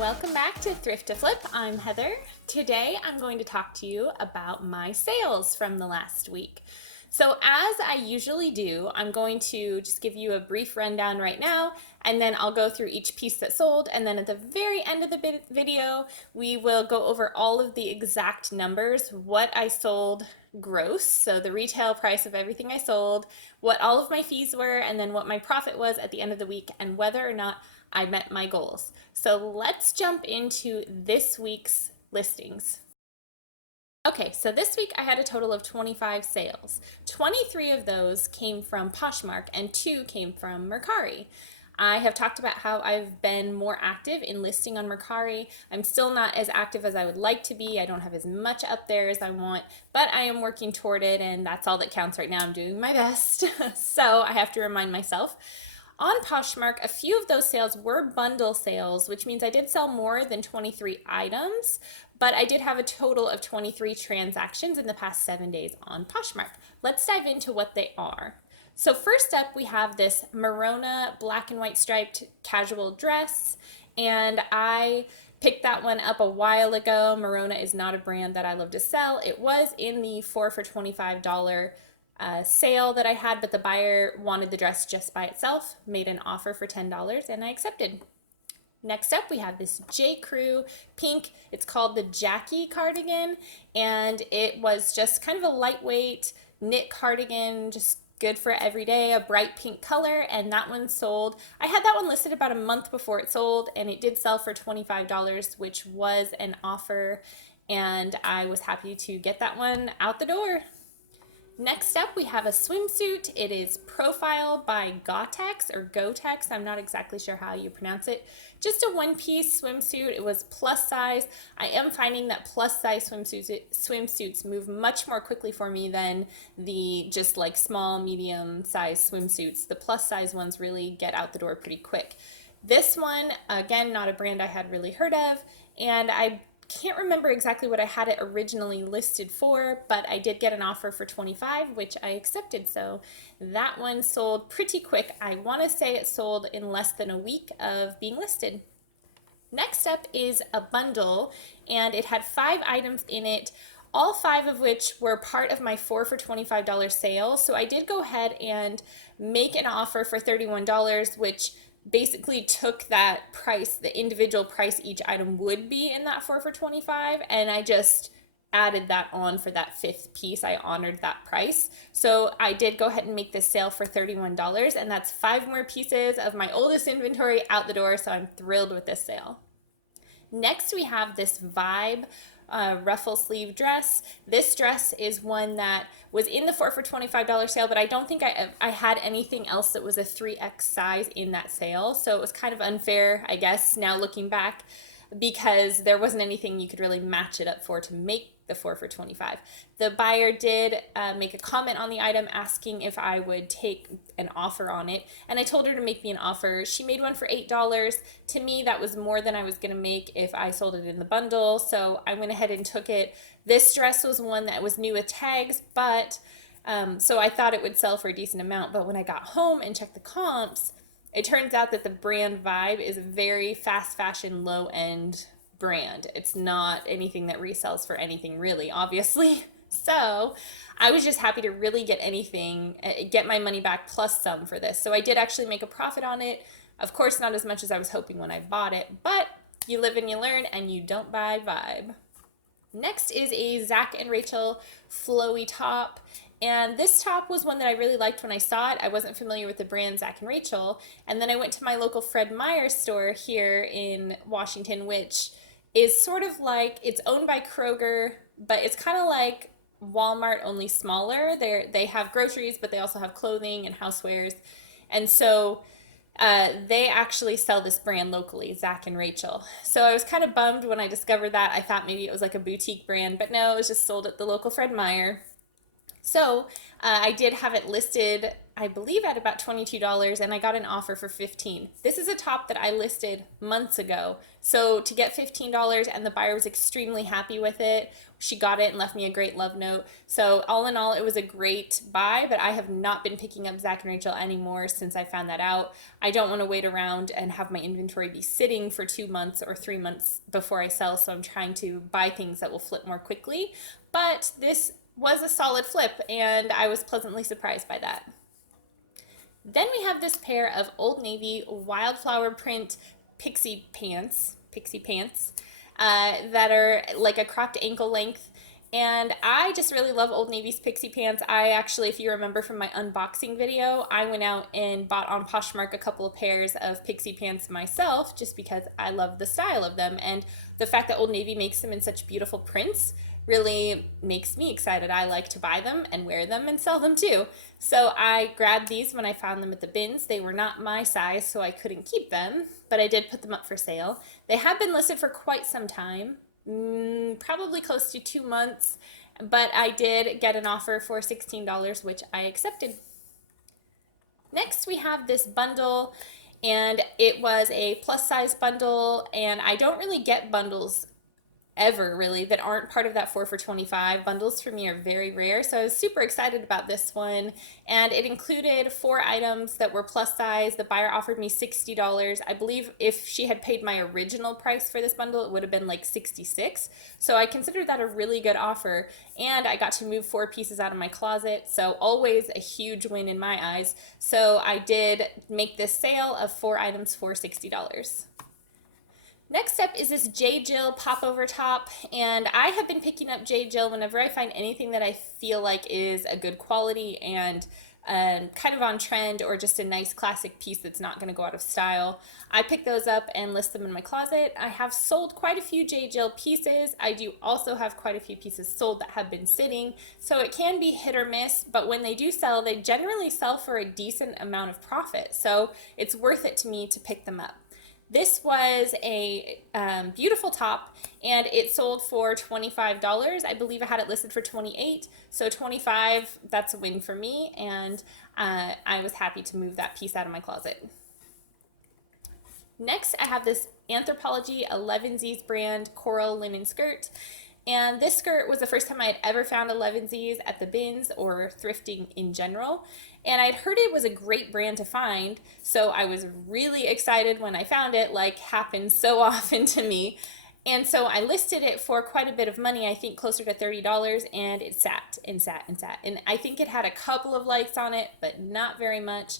Welcome back to Thrift to Flip. I'm Heather. Today I'm going to talk to you about my sales from the last week. So as I usually do, I'm going to just give you a brief rundown right now, and then I'll go through each piece that sold, and then at the very end of the video, we will go over all of the exact numbers, what I sold gross, so the retail price of everything I sold, what all of my fees were, and then what my profit was at the end of the week, and whether or not I met my goals. So let's jump into this week's listings. Okay, so this week I had a total of 25 sales. 23 of those came from Poshmark and 2 came from Mercari. I have talked about how I've been more active in listing on Mercari. I'm still not as active as I would like to be. I don't have as much up there as I want, but I am working toward it, and that's all that counts right now. I'm doing my best. So I have to remind myself. On Poshmark, a few of those sales were bundle sales, which means I did sell more than 23 items, but I did have a total of 23 transactions in the past 7 days on Poshmark. Let's dive into what they are. So first up, we have this Merona black and white striped casual dress, and I picked that one up a while ago. Merona is not a brand that I love to sell. It was in the 4 for $25 sale that I had, but the buyer wanted the dress just by itself, made an offer for $10, and I accepted. Next up, we have this J. Crew pink. It's called the Jackie cardigan, and it was just kind of a lightweight knit cardigan, just good for every day, a bright pink color, and that one sold. I had that one listed about a month before it sold, and it did sell for $25, which was an offer, and I was happy to get that one out the door. Next up, we have a swimsuit. It is Profile by Gotex or Gotex. I'm not exactly sure how you pronounce it. Just a one-piece swimsuit. It was plus size. I am finding that plus size swimsuits move much more quickly for me than the just like small, medium size swimsuits. The plus size ones really get out the door pretty quick. This one, again, not a brand I had really heard of, and I can't remember exactly what I had it originally listed for, but I did get an offer for $25, which I accepted. So that one sold pretty quick. I want to say it sold in less than a week of being listed. Next up is a bundle, and it had 5 items in it, all 5 of which were part of my 4 for $25 sale. So I did go ahead and make an offer for $31, which basically took that price, the individual price each item would be in that 4 for $25, and I just added that on for that 5th piece. I honored that price. So I did go ahead and make this sale for $31, and that's 5 more pieces of my oldest inventory out the door, so I'm thrilled with this sale. Next, we have this Vibe ruffle sleeve dress. This dress is one that was in the 4 for $25 sale, but I don't think I had anything else that was a 3X size in that sale. So it was kind of unfair, I guess, now looking back, because there wasn't anything you could really match it up for to make the 4 for $25. The buyer did make a comment on the item asking if I would take an offer on it, and I told her to make me an offer. She made one for $8. To me, that was more than I was going to make if I sold it in the bundle, so I went ahead and took it. This dress was one that was new with tags, but so I thought it would sell for a decent amount, but when I got home and checked the comps, it turns out that the brand Vibe is a very fast fashion, low-end brand. It's not anything that resells for anything really, obviously. So I was just happy to really get my money back plus some for this. So I did actually make a profit on it. Of course, not as much as I was hoping when I bought it, but you live and you learn, and you don't buy Vibe. Next is a Zach and Rachel flowy top. And this top was one that I really liked when I saw it. I wasn't familiar with the brand Zach and Rachel. And then I went to my local Fred Meyer store here in Washington, which is sort of like, it's owned by Kroger, but it's kind of like Walmart, only smaller. They have groceries, but they also have clothing and housewares. And so they actually sell this brand locally, Zach and Rachel. So I was kind of bummed when I discovered that. I thought maybe it was like a boutique brand, but no, it was just sold at the local Fred Meyer. So I did have it listed I believe at about $22, and I got an offer for $15. This is a top that I listed months ago. So to get $15, and the buyer was extremely happy with it. She got it and left me a great love note. So all in all, it was a great buy, but I have not been picking up Zach and Rachel anymore since I found that out. I don't want to wait around and have my inventory be sitting for 2 months or 3 months before I sell, so I'm trying to buy things that will flip more quickly. But this was a solid flip, and I was pleasantly surprised by that. Then we have this pair of Old Navy wildflower print pixie pants that are like a cropped ankle length. And I just really love Old Navy's pixie pants. I actually, if you remember from my unboxing video, I went out and bought on Poshmark a couple of pairs of pixie pants myself just because I love the style of them. And the fact that Old Navy makes them in such beautiful prints really makes me excited. I like to buy them and wear them and sell them too. So I grabbed these when I found them at the bins. They were not my size, so I couldn't keep them, but I did put them up for sale. They have been listed for quite some time, probably close to 2 months, but I did get an offer for $16, which I accepted. Next, we have this bundle, and it was a plus size bundle, and I don't really get bundles ever really that aren't part of that 4 for $25. Bundles for me are very rare, so I was super excited about this one, and it included 4 items that were plus size. The buyer offered me $60. I believe if she had paid my original price for this bundle, it would have been like $66. So I considered that a really good offer, and I got to move 4 pieces out of my closet, so always a huge win in my eyes. So I did make this sale of 4 items for $60. Next up is this J. Jill popover top, and I have been picking up J. Jill whenever I find anything that I feel like is a good quality and kind of on trend, or just a nice classic piece that's not going to go out of style. I pick those up and list them in my closet. I have sold quite a few J. Jill pieces. I do also have quite a few pieces sold that have been sitting, so it can be hit or miss, but when they do sell, they generally sell for a decent amount of profit, so it's worth it to me to pick them up. This was a beautiful top, and it sold for $25. I believe I had it listed for $28, so $25, that's a win for me, and I was happy to move that piece out of my closet. Next, I have this Anthropologie 11Z's brand coral linen skirt. And this skirt was the first time I had ever found 11Z's at the bins or thrifting in general. And I'd heard it was a great brand to find, so I was really excited when I found it, like happens so often to me. And so I listed it for quite a bit of money, I think closer to $30, and it sat and sat and sat. And I think it had a couple of likes on it, but not very much.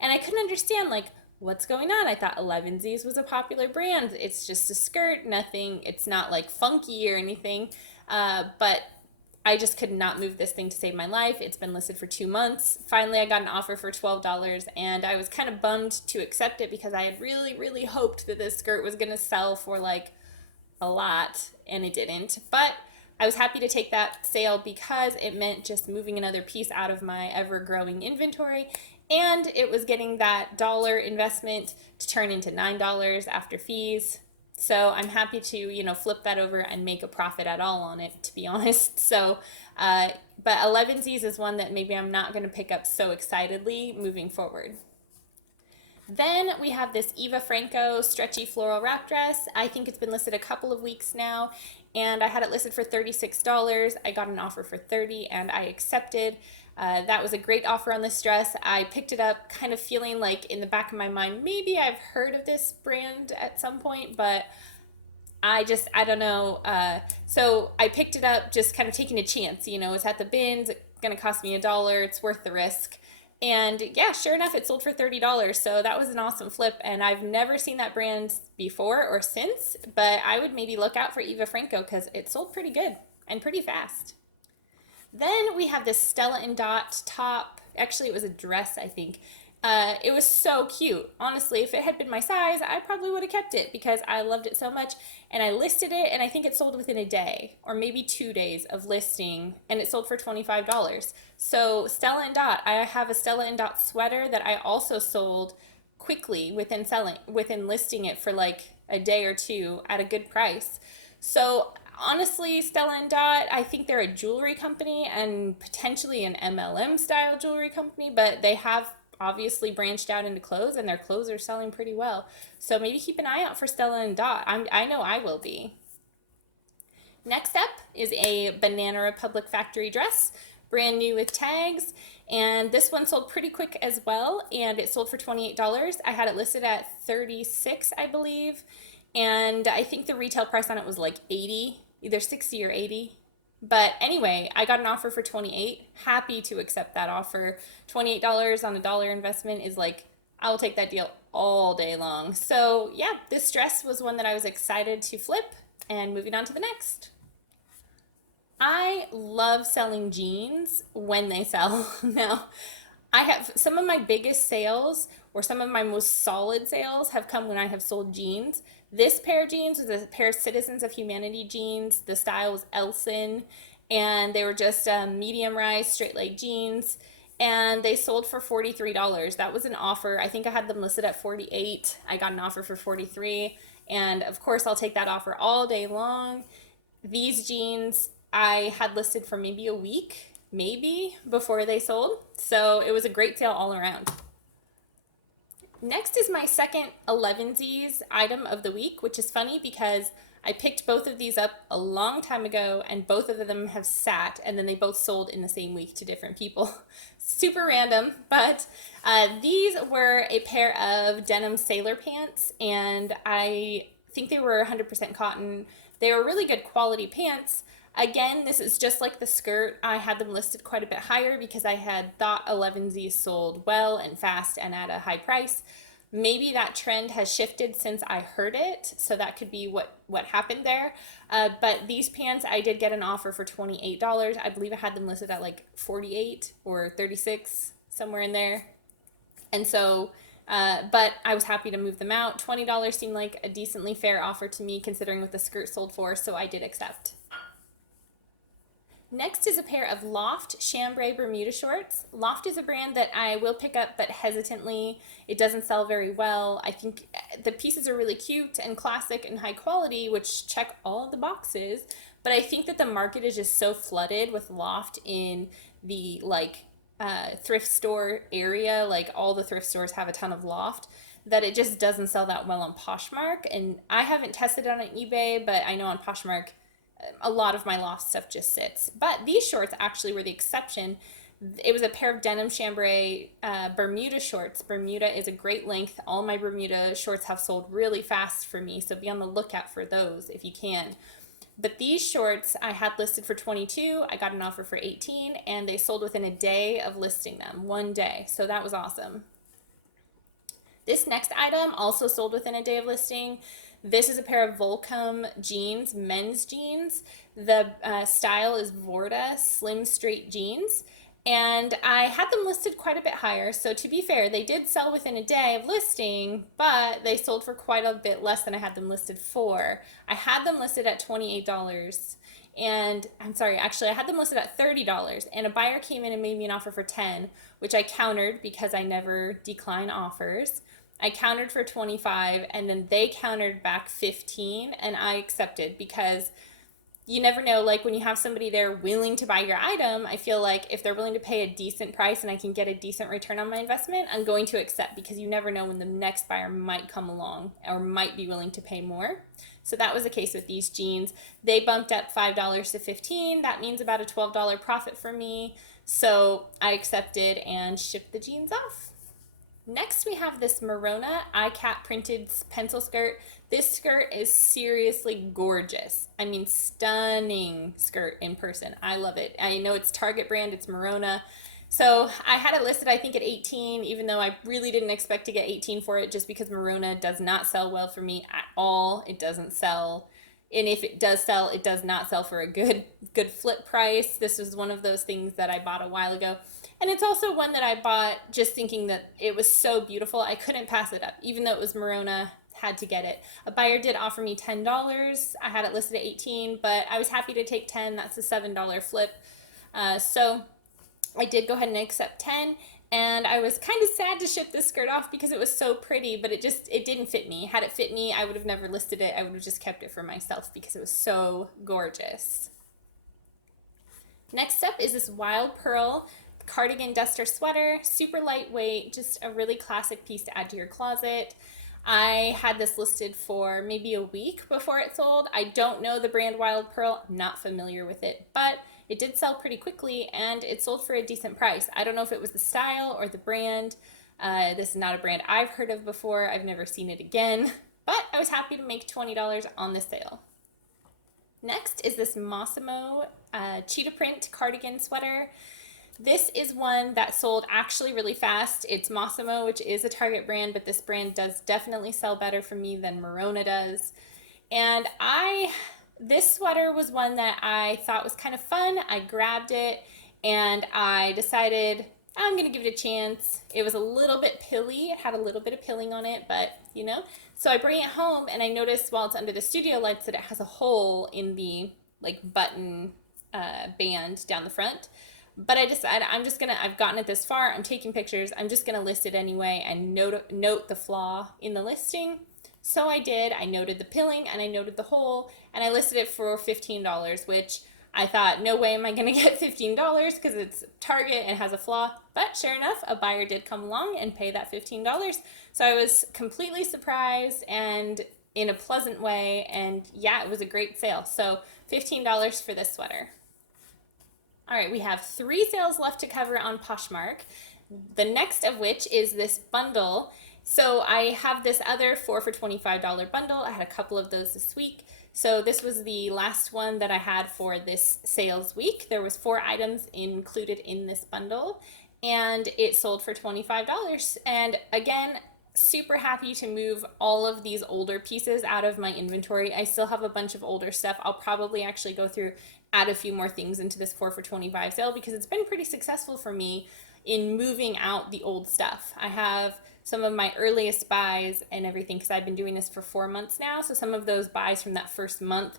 And I couldn't understand, like, what's going on? I thought 11Z's was a popular brand. It's just a skirt, nothing, it's not like funky or anything, but I just could not move this thing to save my life. It's been listed for 2 months. Finally, I got an offer for $12, and I was kind of bummed to accept it because I had really, really hoped that this skirt was going to sell for like a lot, and it didn't. But I was happy to take that sale because it meant just moving another piece out of my ever-growing inventory, and it was getting that dollar investment to turn into $9 after fees. So I'm happy to, flip that over and make a profit at all on it, to be honest. So, but 11Z's is one that maybe I'm not going to pick up so excitedly moving forward. Then we have this Eva Franco stretchy floral wrap dress. I think it's been listed a couple of weeks now, and I had it listed for $36. I got an offer for $30, and I accepted. That was a great offer on this dress. I picked it up kind of feeling like in the back of my mind, maybe I've heard of this brand at some point, but I don't know. So I picked it up just kind of taking a chance. It's at the bins, it's going to cost me $1, it's worth the risk. And yeah, sure enough, it sold for $30. So that was an awesome flip, and I've never seen that brand before or since, but I would maybe look out for Eva Franco because it sold pretty good and pretty fast. Then we have this Stella and Dot top. Actually, it was a dress, I think. It was so cute. Honestly, if it had been my size, I probably would have kept it because I loved it so much. And I listed it, and I think it sold within a day or maybe 2 days of listing, and it sold for $25. So Stella and Dot, I have a Stella and Dot sweater that I also sold quickly within listing it for like a day or two at a good price. So honestly, Stella and Dot, I think they're a jewelry company and potentially an MLM style jewelry company, but they have obviously branched out into clothes and their clothes are selling pretty well. So maybe keep an eye out for Stella and Dot. I know I will be. Next up is a Banana Republic factory dress, brand new with tags. And this one sold pretty quick as well, and it sold for $28. I had it listed at $36, I believe. And I think the retail price on it was like 80, either 60 or 80. But anyway, I got an offer for 28. Happy to accept that offer. $28 on a dollar investment is like, I will take that deal all day long. So yeah, this dress was one that I was excited to flip, and moving on to the next. I love selling jeans when they sell. Now, I have some of my biggest sales or some of my most solid sales have come when I have sold jeans. This pair of jeans was a pair of Citizens of Humanity jeans. The style was Elson, and they were just medium rise, straight leg jeans. And they sold for $43. That was an offer. I think I had them listed at 48. I got an offer for 43. And of course, I'll take that offer all day long. These jeans I had listed for maybe a week, maybe, before they sold. So it was a great sale all around. Next is my second 11Zs item of the week, which is funny because I picked both of these up a long time ago and both of them have sat and then they both sold in the same week to different people. Super random, but these were a pair of denim sailor pants and I think they were 100% cotton. They were really good quality pants. Again, this is just like the skirt. I had them listed quite a bit higher because I had thought 11Zs sold well and fast and at a high price. Maybe that trend has shifted since I heard it, so that could be what happened there. But these pants, I did get an offer for $28. I believe I had them listed at like 48 or 36, somewhere in there. And so, but I was happy to move them out. $20 seemed like a decently fair offer to me considering what the skirt sold for, so I did accept. Next is a pair of Loft chambray Bermuda shorts. Loft is a brand that I will pick up, but hesitantly. It doesn't sell very well. I think the pieces are really cute and classic and high quality, which check all of the boxes. But I think that the market is just so flooded with Loft in the thrift store area. Like all the thrift stores have a ton of Loft that it just doesn't sell that well on Poshmark. And I haven't tested it on eBay, but I know on Poshmark a lot of my Loft stuff just sits. But these shorts actually were the exception. It was a pair of denim chambray Bermuda shorts. Bermuda is a great length. All my Bermuda shorts have sold really fast for me, so be on the lookout for those if you can. But these shorts I had listed for 22. I got an offer for 18, and they sold within a day of listing them, one day. So that was awesome. This next item also sold within a day of listing. This is a pair of Volcom jeans, men's jeans. The style is Vorta slim straight jeans. And I had them listed quite a bit higher. So to be fair, they did sell within a day of listing, but they sold for quite a bit less than I had them listed for. I had them listed at $28. And I'm sorry, actually I had them listed at $30 and a buyer came in and made me an offer for 10, which I countered because I never decline offers. I countered for 25 and then they countered back 15 and I accepted because you never know, like when you have somebody there willing to buy your item, I feel like if they're willing to pay a decent price and I can get a decent return on my investment, I'm going to accept because you never know when the next buyer might come along or might be willing to pay more. So that was the case with these jeans. They bumped up $5 to 15. That means about a $12 profit for me. So I accepted and shipped the jeans off. Next, we have this Merona eye-cap printed pencil skirt. This skirt is seriously gorgeous. I mean, stunning skirt in person. I love it. I know it's Target brand, it's Merona. So I had it listed, I think, at 18, even though I really didn't expect to get 18 for it just because Merona does not sell well for me at all. It doesn't sell. And if it does sell, it does not sell for a good flip price. This was one of those things that I bought a while ago. And it's also one that I bought just thinking that it was so beautiful. I couldn't pass it up. Even though it was Merona, had to get it. A buyer did offer me $10. I had it listed at 18, but I was happy to take 10. That's a $7 flip. So I did go ahead and accept 10. And I was kind of sad to ship this skirt off because it was so pretty, but it didn't fit me. Had it fit me, I would have never listed it. I would have just kept it for myself because it was so gorgeous. Next up is this Wild Pearl cardigan duster sweater, super lightweight, just a really classic piece to add to your closet. I had this listed for maybe a week before it sold. I don't know the brand Wild Pearl, not familiar with it, but it did sell pretty quickly and it sold for a decent price. I don't know if it was the style or the brand. This is not a brand I've heard of before. I've never seen it again, but I was happy to make $20 on this sale. Next is this Mossimo cheetah print cardigan sweater. This is one that sold actually really fast. It's Mossimo, which is a Target brand, but this brand does definitely sell better for me than Merona does. And this sweater was one that I thought was kind of fun. I grabbed it and I decided I'm gonna give it a chance. It was a little bit pilly. It had a little bit of pilling on it, but you know. So I bring it home and I noticed while it's under the studio lights that it has a hole in the like button band down the front. But I decided I've gotten it this far, I'm taking pictures, I'm just gonna list it anyway and note the flaw in the listing. So I did, I noted the pilling and I noted the hole and I listed it for $15, which I thought, no way am I gonna get $15 because it's Target and has a flaw. But sure enough, a buyer did come along and pay that $15. So I was completely surprised and in a pleasant way, and yeah, it was a great sale. So $15 for this sweater. All right, we have 3 sales left to cover on Poshmark. The next of which is this bundle. So I have this other 4 for $25 bundle. I had a couple of those this week. So this was the last one that I had for this sales week. There was 4 items included in this bundle and it sold for $25. And again, super happy to move all of these older pieces out of my inventory. I still have a bunch of older stuff. I'll probably actually go through, add a few more things into this 4 for $25 sale because it's been pretty successful for me in moving out the old stuff. I have some of my earliest buys and everything because I've been doing this for 4 months now. So some of those buys from that first month,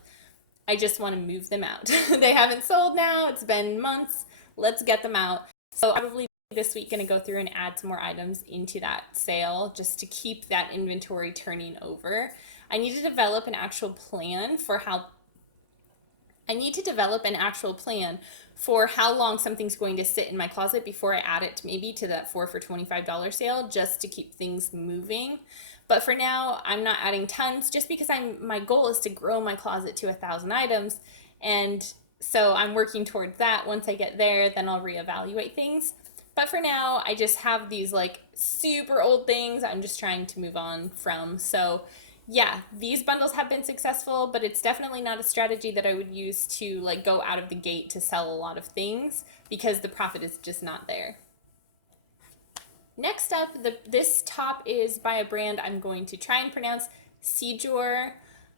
I just want to move them out. They haven't sold now. It's been months. Let's get them out. So probably this week going to go through and add some more items into that sale just to keep that inventory turning over. I need to develop an actual plan for how long something's going to sit in my closet before I add it maybe to that 4 for $25 sale just to keep things moving. But for now, I'm not adding tons just because my goal is to grow my closet to 1,000 items. And so I'm working towards that. Once I get there, then I'll reevaluate things. But for now, I just have these like super old things I'm just trying to move on from. So yeah, these bundles have been successful, but it's definitely not a strategy that I would use to like go out of the gate to sell a lot of things because the profit is just not there. Next up, this top is by a brand I'm going to try and pronounce, Sejor,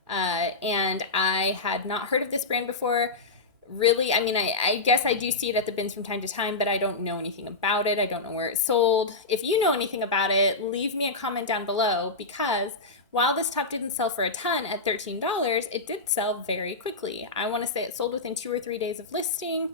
and I had not heard of this brand before. Really, I mean, I guess I do see it at the bins from time to time, but I don't know anything about it. I don't know where it's sold. If you know anything about it, leave me a comment down below because while this top didn't sell for a ton at $13, it did sell very quickly. I want to say it sold within 2 or 3 days of listing.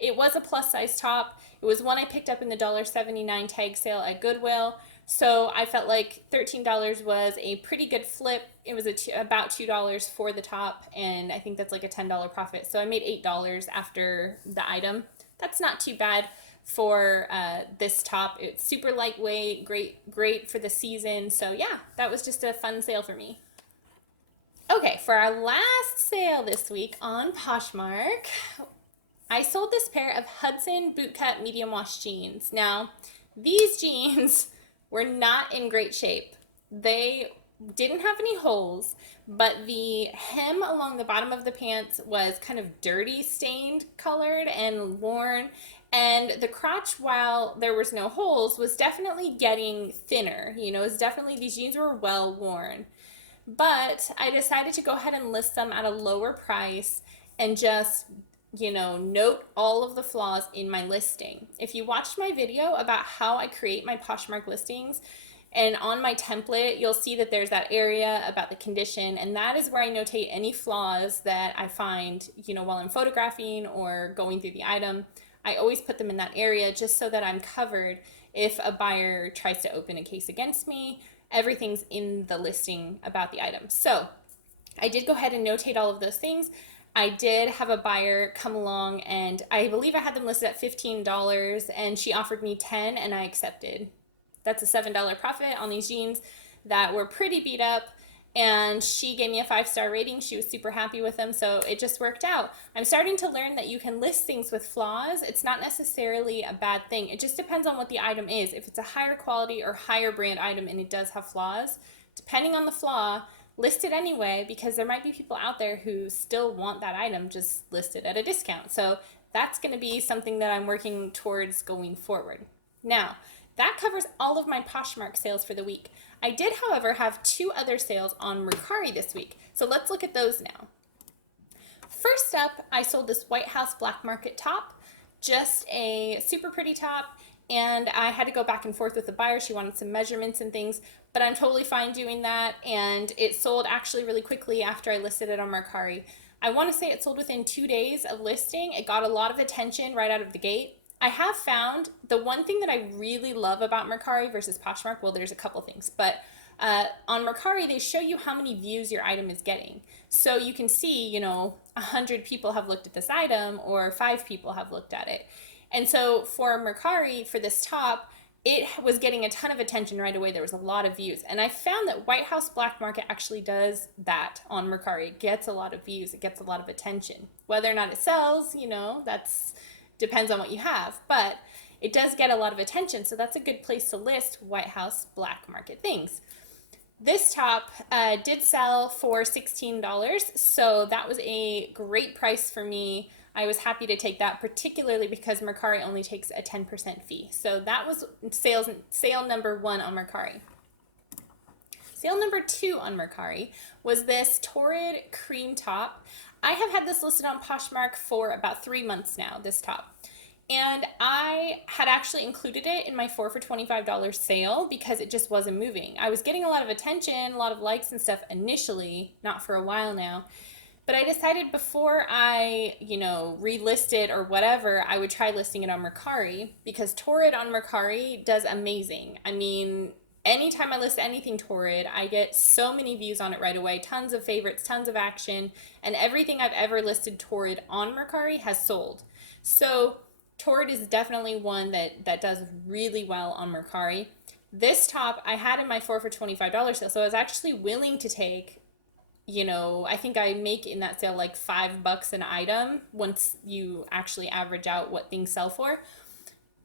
It was a plus size top. It was one I picked up in the $1.79 tag sale at Goodwill. So I felt like $13 was a pretty good flip. It was about $2 for the top, and I think that's like a $10 profit. So I made $8 after the item. That's not too bad for this top. It's super lightweight, great for the season. So yeah, that was just a fun sale for me. Okay, for our last sale this week on Poshmark, I sold this pair of Hudson bootcut medium wash jeans. Now, these jeans were not in great shape. They didn't have any holes, but the hem along the bottom of the pants was kind of dirty, stained colored and worn. And the crotch, while there was no holes, was definitely getting thinner. You know, these jeans were well worn. But I decided to go ahead and list them at a lower price and just note all of the flaws in my listing. If you watched my video about how I create my Poshmark listings, and on my template, you'll see that there's that area about the condition, and that is where I notate any flaws that I find, while I'm photographing or going through the item. I always put them in that area just so that I'm covered if a buyer tries to open a case against me. Everything's in the listing about the item. So I did go ahead and notate all of those things. I did have a buyer come along, and I believe I had them listed at $15, and she offered me $10 and I accepted. That's a $7 profit on these jeans that were pretty beat up, and she gave me a 5-star rating. She was super happy with them, so it just worked out. I'm starting to learn that you can list things with flaws. It's not necessarily a bad thing. It just depends on what the item is. If it's a higher quality or higher brand item and it does have flaws, depending on the flaw, list it anyway, because there might be people out there who still want that item just listed at a discount. So that's going to be something that I'm working towards going forward. Now, that covers all of my Poshmark sales for the week. I did, however, have 2 other sales on Mercari this week. So let's look at those now. First up, I sold this White House Black Market top, just a super pretty top, and I had to go back and forth with the buyer. She wanted some measurements and things, but I'm totally fine doing that, and it sold actually really quickly after I listed it on Mercari. I want to say it sold within 2 days of listing. It got a lot of attention right out of the gate. I have found the one thing that I really love about Mercari versus Poshmark, well, there's a couple things, but on Mercari, they show you how many views your item is getting. So you can see, 100 people have looked at this item or 5 people have looked at it. And so for Mercari, for this top, it was getting a ton of attention right away. There was a lot of views. And I found that White House Black Market actually does that on Mercari. It gets a lot of views. It gets a lot of attention. Whether or not it sells, that's depends on what you have. But it does get a lot of attention. So that's a good place to list White House Black Market things. This top did sell for $16. So that was a great price for me. I was happy to take that, particularly because Mercari only takes a 10% fee. So that was sale number 1 on Mercari. Sale number 2 on Mercari was this Torrid cream top. I have had this listed on Poshmark for about 3 months now, this top. And I had actually included it in my 4 for $25 sale because it just wasn't moving. I was getting a lot of attention, a lot of likes and stuff initially, not for a while now. But I decided before I, relist it or whatever, I would try listing it on Mercari, because Torrid on Mercari does amazing. I mean, anytime I list anything Torrid, I get so many views on it right away, tons of favorites, tons of action, and everything I've ever listed Torrid on Mercari has sold. So Torrid is definitely one that does really well on Mercari. This top I had in my 4 for $25 sale, so I was actually willing to take, I think I make in that sale like $5 an item once you actually average out what things sell for.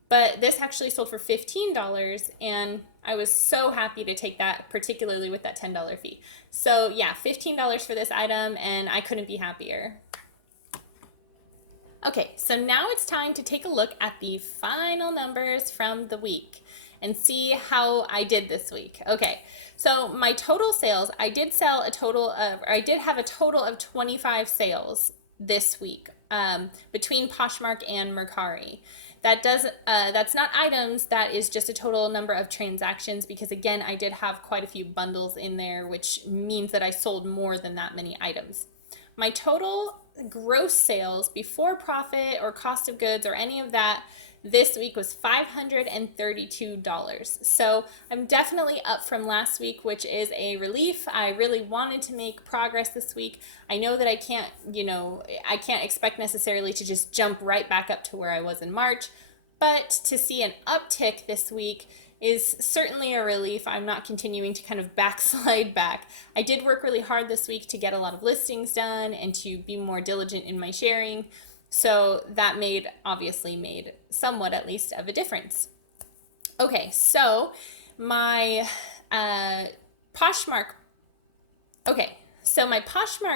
But this actually sold for $15, and I was so happy to take that, particularly with that $10 fee. So yeah, $15 for this item, and I couldn't be happier. Okay, so now it's time to take a look at the final numbers from the week and see how I did this week. Okay, so my total sales, I did have a total of 25 sales this week between Poshmark and Mercari. That's not items, that is just a total number of transactions, because again, I did have quite a few bundles in there, which means that I sold more than that many items. My total gross sales before profit or cost of goods or any of that this week was $532. So I'm definitely up from last week, which is a relief. I really wanted to make progress this week. I know that I can't expect necessarily to just jump right back up to where I was in March, but to see an uptick this week is certainly a relief. I'm not continuing to kind of backslide back. I did work really hard this week to get a lot of listings done and to be more diligent in my sharing. So that obviously made somewhat, at least, of a difference. Okay, so my Poshmark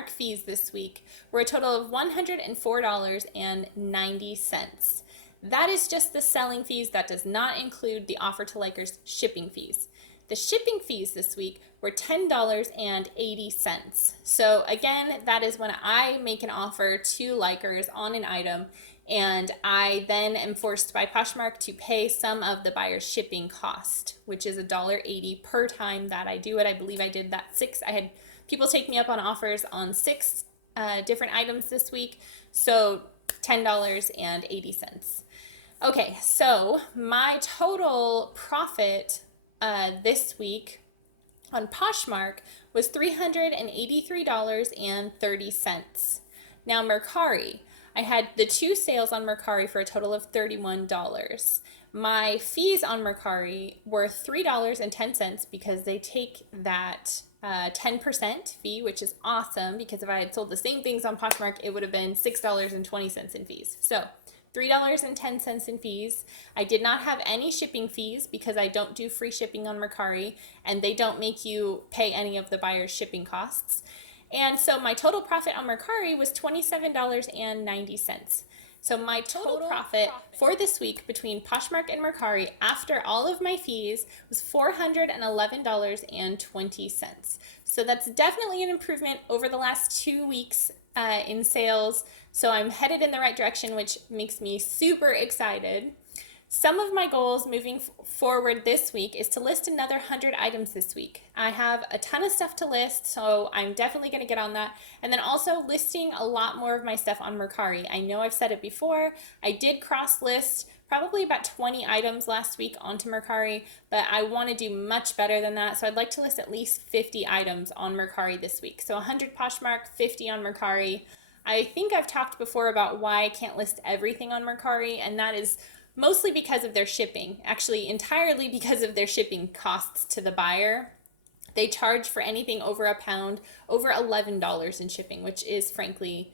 fees this week were a total of $104.90. That is just the selling fees. That does not include the offer to likers shipping fees. The shipping fees this week were $10.80. So again, that is when I make an offer to likers on an item, and I then am forced by Poshmark to pay some of the buyer's shipping cost, which is $1.80 per time that I do it. I believe I did that I had people take me up on offers on 6 different items this week, so $10.80. Okay, so my total profit this week on Poshmark was $383.30. Now, Mercari, I had the two sales on Mercari for a total of $31. My fees on Mercari were $3.10 because they take that 10% fee, which is awesome because if I had sold the same things on Poshmark, it would have been $6.20 in fees. So $3.10 in fees. I did not have any shipping fees because I don't do free shipping on Mercari and they don't make you pay any of the buyer's shipping costs. And so my total profit on Mercari was $27.90. So my total profit for this week between Poshmark and Mercari after all of my fees was $411.20. So that's definitely an improvement over the last 2 weeks in sales. So I'm headed in the right direction, which makes me super excited. Some of my goals moving forward this week is to list another 100 items this week. I have a ton of stuff to list, so I'm definitely going to get on that. And then also listing a lot more of my stuff on Mercari. I know I've said it before. I did cross list probably about 20 items last week onto Mercari, but I want to do much better than that. So I'd like to list at least 50 items on Mercari this week. So 100 Poshmark, 50 on Mercari. I think I've talked before about why I can't list everything on Mercari, and that is mostly because of their shipping, actually entirely because of their shipping costs to the buyer. They charge for anything over a pound over $11 in shipping, which is frankly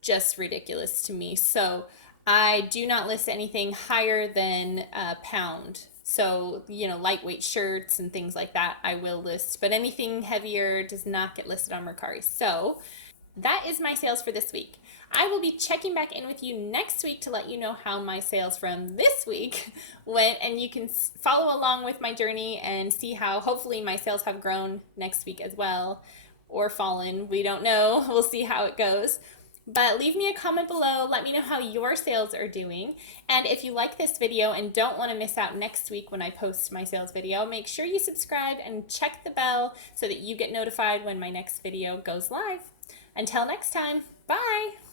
just ridiculous to me. So I do not list anything higher than a pound. So, lightweight shirts and things like that I will list, but anything heavier does not get listed on Mercari. So that is my sales for this week. I will be checking back in with you next week to let you know how my sales from this week went, and you can follow along with my journey and see how hopefully my sales have grown next week as well, or fallen. We don't know. We'll see how it goes. But leave me a comment below. Let me know how your sales are doing. And if you like this video and don't want to miss out next week when I post my sales video, make sure you subscribe and check the bell so that you get notified when my next video goes live. Until next time, bye!